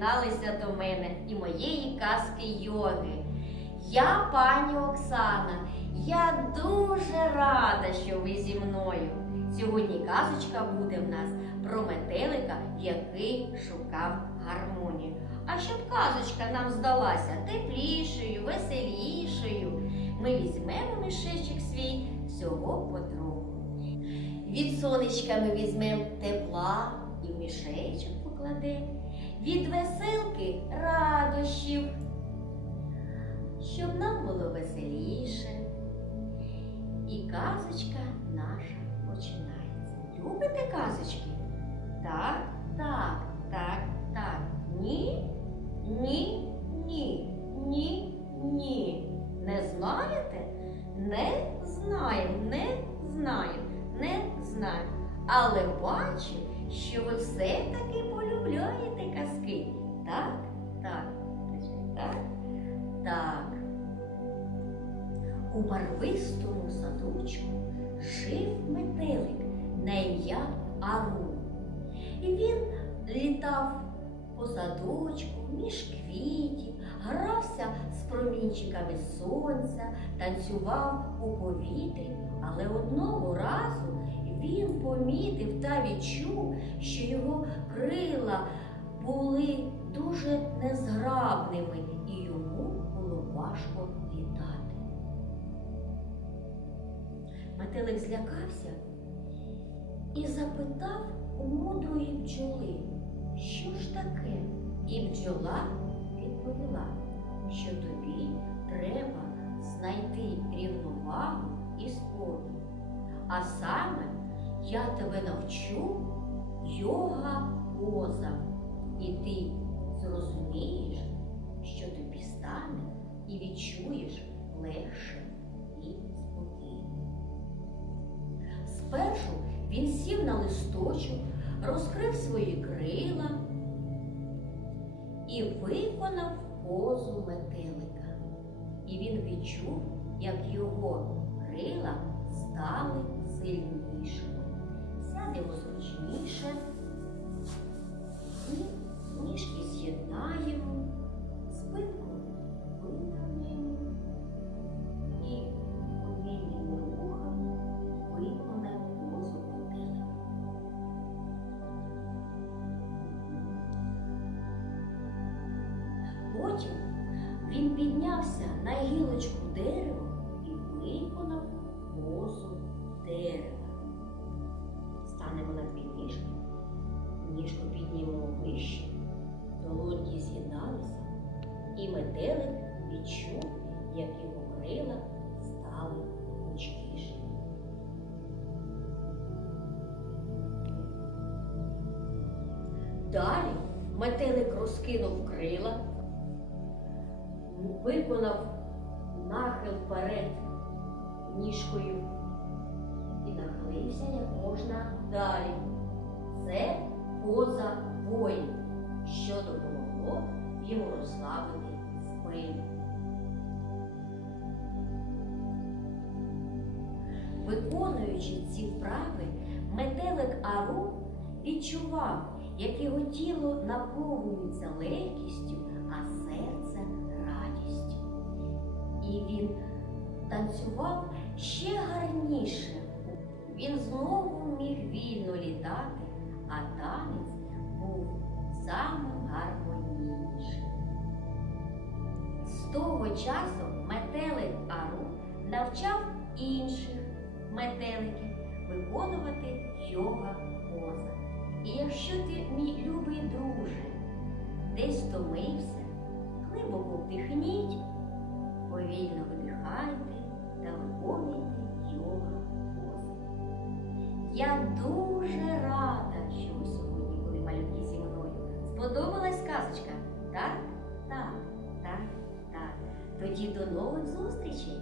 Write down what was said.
приєдналися до мене і моєї казки йоги. Я пані Оксана. Я дуже рада, що ви зі мною. Сьогодні казочка буде в нас про метелика, який шукав гармонію. А щоб казочка нам здалася теплішою, веселішою, ми візьмемо мішечок свій всього потроху. Від сонечка ми візьмемо тепла і в мішечок покладе, Від веселки радощів, щоб нам було веселіше. І казочка наша починається. Любите казочки? Знаємо. Але бачу, що ви все-таки полюбляєте казки. Так, так, так, так. У барвистому садочку жив метелик на ім'я Ару. І він літав по садочку між квітів, грався з промінчиками сонця, танцював у повітрі, але одного разу він помітив та відчув, що його крила були дуже незграбними, і йому було важко літати. Метелик злякався і запитав у мудрої бджоли, що ж таке? І бджола відповіла, що тобі треба знайти рівновагу і спокій. А саме я тебе навчу йога поза, і ти зрозумієш, що тобі стане і відчуєш легше і спокійно. Спершу він сів на листочок, розкрив свої крила і виконав позу метелика. І він відчув, як його крила стали сильнішими. Сядемо зручніше і ніжки з'єднаємо, спинку витягнемо. І повільними рухами виконаємо позу метелика. Потім він піднявся на гілочку дерева і виконав позу метелик відчув, як його крила стали гнучкішими. Далі метелик розкинув крила, виконав нахил вперед ніжкою і нахилився як можна далі. Це поза воїн, що допомогло йому розслабити спину. Виконуючи ці вправи, метелик Ару відчував, як його тіло наповнюється легкістю, а серце радістю. І він танцював ще гарніше. Він знову міг вільно літати, а танець часу метелик Ару навчав інших метеликів виконувати йога поза. І якщо ти, мій любий друже, десь втомився, глибоко вдихніть, повільно видихайте та виконуйте йога поза. Я дуже рада, що ви сьогодні були малюки зі мною. Сподобалась казочка? Так, так, так. Тоді до нових зустрічей!